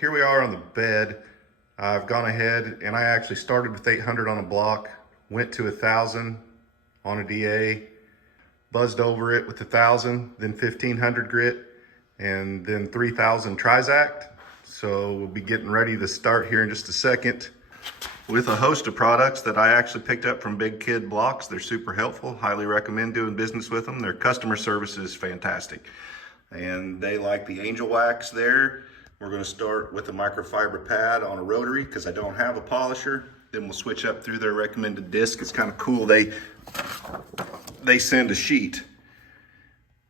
here we are on the bed. I've gone ahead and I actually started with 800 on a block, went to 1,000 on a DA, buzzed over it with 1,000, then 1,500 grit, and then 3,000 Trizact. So we'll be getting ready to start here in just a second with a host of products that I actually picked up from Big Kid Blocks. They're super helpful. Highly recommend doing business with them. Their customer service is fantastic. And they like the angelwax there. We're going to start with a microfiber pad on a rotary because I don't have a polisher. Then we'll switch up through their recommended disc. It's kind of cool. They send a sheet.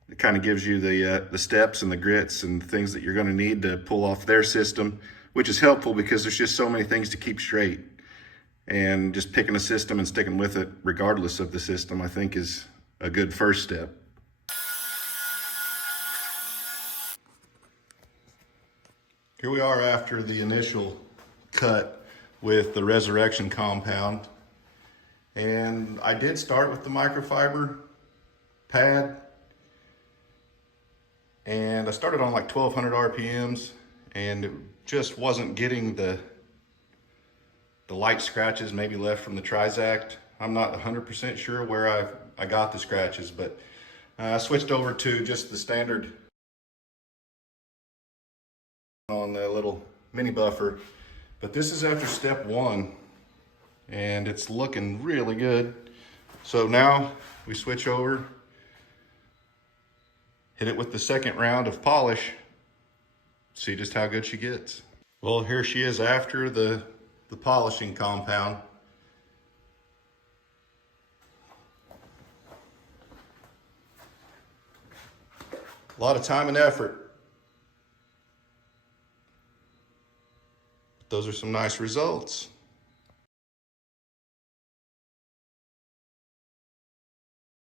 It kind of gives you the steps and the grits and things that you're going to need to pull off their system, which is helpful because there's just so many things to keep straight. And just picking a system and sticking with it regardless of the system, I think, is a good first step. Here we are after the initial cut with the resurrection compound. And I did start with the microfiber pad. And I started on like 1,200 RPMs and it just wasn't getting the light scratches maybe left from the Trizact. I'm not 100% sure where I got the scratches, but I switched over to just the standard on the little mini buffer. But this is after step one and it's looking really good. So now we switch over, hit it with the second round of polish, see just how good she gets. Well, here she is after the polishing compound. A lot of time and effort. Those are some nice results.